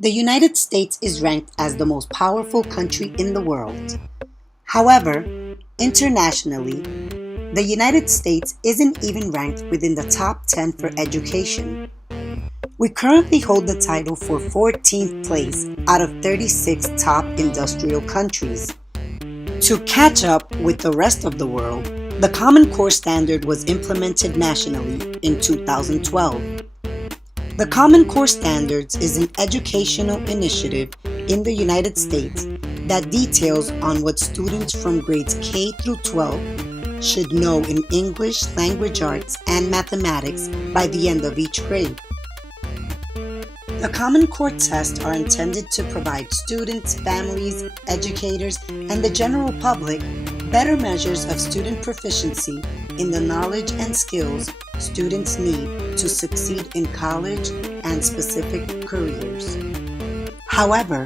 The United States is ranked as the most powerful country in the world. However, internationally, the United States isn't even ranked within the top 10 for education. We currently hold the title for 14th place out of 36 top industrial countries. To catch up with the rest of the world, the Common Core standard was implemented nationally in 2012. The Common Core Standards is an educational initiative in the United States that details on what students from grades K through 12 should know in English, language arts, and mathematics by the end of each grade. The Common Core tests are intended to provide students, families, educators, and the general public better measures of student proficiency in the knowledge and skills students need to succeed in college and specific careers. However,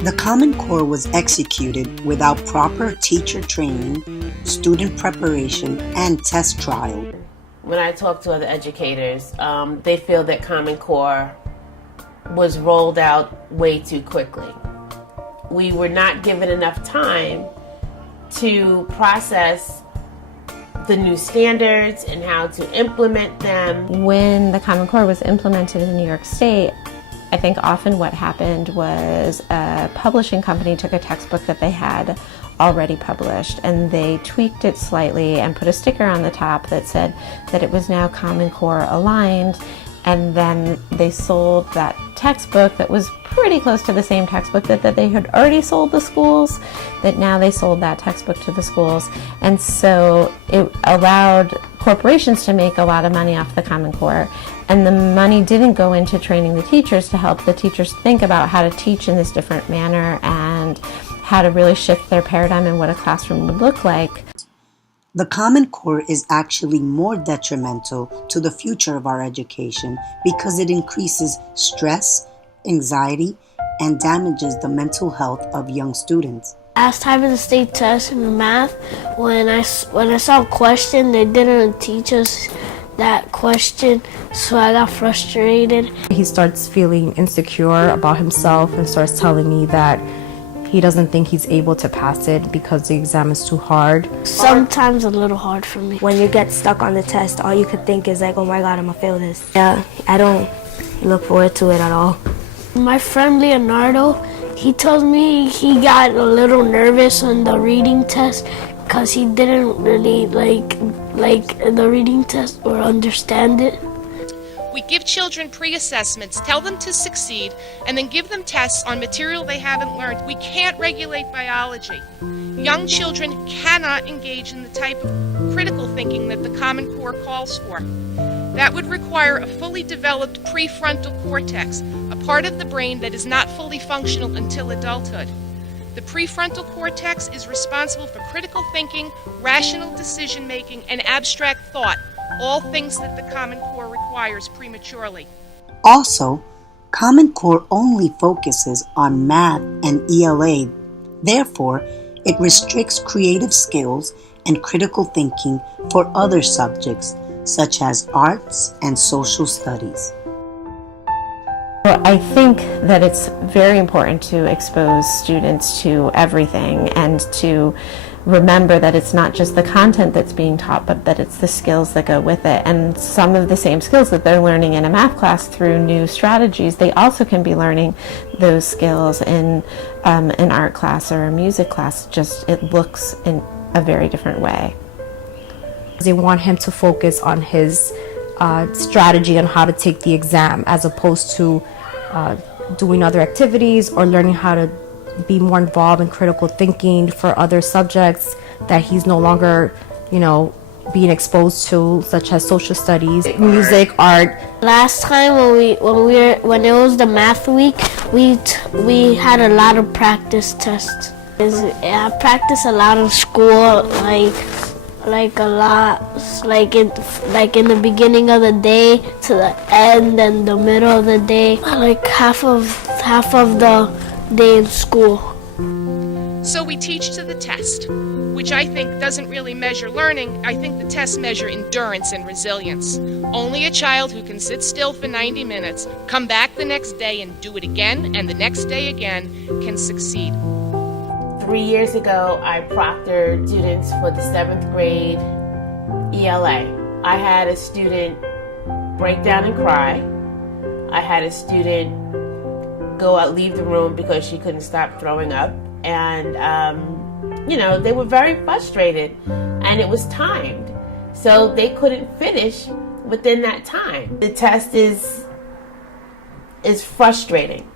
the Common Core was executed without proper teacher training, student preparation, and test trial. When I talk to other educators, they feel that Common Core was rolled out way too quickly. We were not given enough time to process the new standards and how to implement them. When the Common Core was implemented in New York State, I think often what happened was a publishing company took a textbook that they had already published and they tweaked it slightly and put a sticker on the top that said that it was now Common Core aligned, and then they sold that textbook that was pretty close to the same textbook that they had already sold the schools, that now they sold that textbook to the schools. And so it allowed corporations to make a lot of money off the Common Core, and the money didn't go into training the teachers to help the teachers think about how to teach in this different manner and how to really shift their paradigm and what a classroom would look like. The Common Core is actually more detrimental to the future of our education because it increases stress, anxiety, and damages the mental health of young students. Last time in the state test in math, when I saw a question, they didn't teach us that question, so I got frustrated. He starts feeling insecure about himself and starts telling me that he doesn't think he's able to pass it because the exam is too hard. Sometimes a little hard for me. When you get stuck on the test, all you could think is like, oh my God, I'm gonna fail this. Yeah, I don't look forward to it at all. My friend Leonardo, he told me he got a little nervous on the reading test because he didn't really like the reading test or understand it. We give children pre-assessments, tell them to succeed, and then give them tests on material they haven't learned. We can't regulate biology. Young children cannot engage in the type of critical thinking that the Common Core calls for. That would require a fully developed prefrontal cortex, a part of the brain that is not fully functional until adulthood. The prefrontal cortex is responsible for critical thinking, rational decision-making, and abstract thought, all things that the Common Core requires prematurely. Also, Common Core only focuses on math and ELA. Therefore, it restricts creative skills and critical thinking for other subjects, such as arts and social studies. Well, I think that it's very important to expose students to everything and to remember that it's not just the content that's being taught, but that it's the skills that go with it. And some of the same skills that they're learning in a math class through new strategies, they also can be learning those skills in an art class or a music class. Just it looks in a very different way. They want him to focus on his strategy on how to take the exam as opposed to doing other activities or learning how to be more involved in critical thinking for other subjects that he's no longer, being exposed to, such as social studies, music, art. Last time when it was the math week, we had a lot of practice tests. I practiced a lot in school, like a lot, like in the beginning of the day to the end and the middle of the day, like half of the day in school. So we teach to the test, which I think doesn't really measure learning. I think the tests measure endurance and resilience. Only a child who can sit still for 90 minutes, come back the next day and do it again and the next day again can succeed. 3 years ago, I proctored students for the 7th grade ELA. I had a student break down and cry. I had a student leave the room because she couldn't stop throwing up. And, they were very frustrated, and it was timed. So they couldn't finish within that time. The test is frustrating.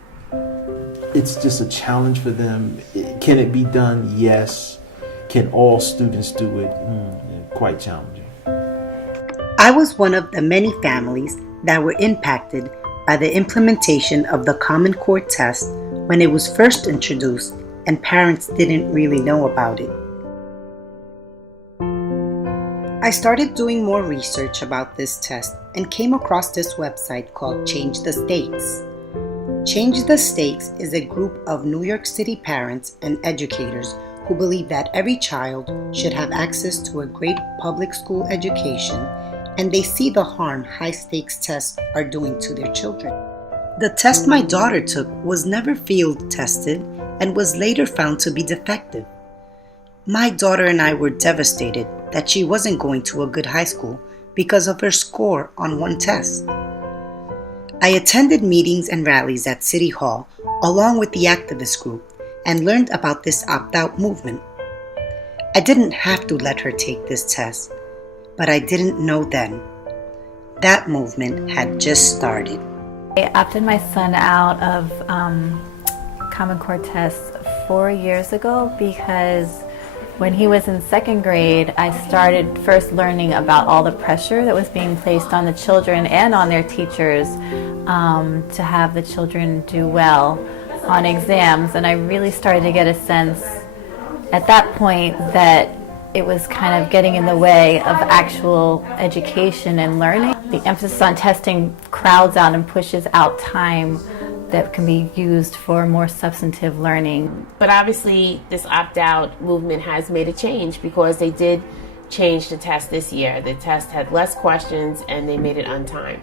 It's just a challenge for them. Can it be done? Yes. Can all students do it? Quite challenging. I was one of the many families that were impacted by the implementation of the Common Core test when it was first introduced and parents didn't really know about it. I started doing more research about this test and came across this website called Change the Stakes. Change the Stakes is a group of New York City parents and educators who believe that every child should have access to a great public school education, and they see the harm high-stakes tests are doing to their children. The test my daughter took was never field tested and was later found to be defective. My daughter and I were devastated that she wasn't going to a good high school because of her score on one test. I attended meetings and rallies at City Hall along with the activist group and learned about this opt-out movement. I didn't have to let her take this test, but I didn't know then. That movement had just started. I opted my son out of Common Core tests 4 years ago because when he was in 2nd grade, I started first learning about all the pressure that was being placed on the children and on their teachers to have the children do well on exams. And I really started to get a sense at that point that it was kind of getting in the way of actual education and learning. The emphasis on testing crowds out and pushes out time that can be used for more substantive learning. But obviously, this opt-out movement has made a change because they did change the test this year. The test had less questions and they made it on time.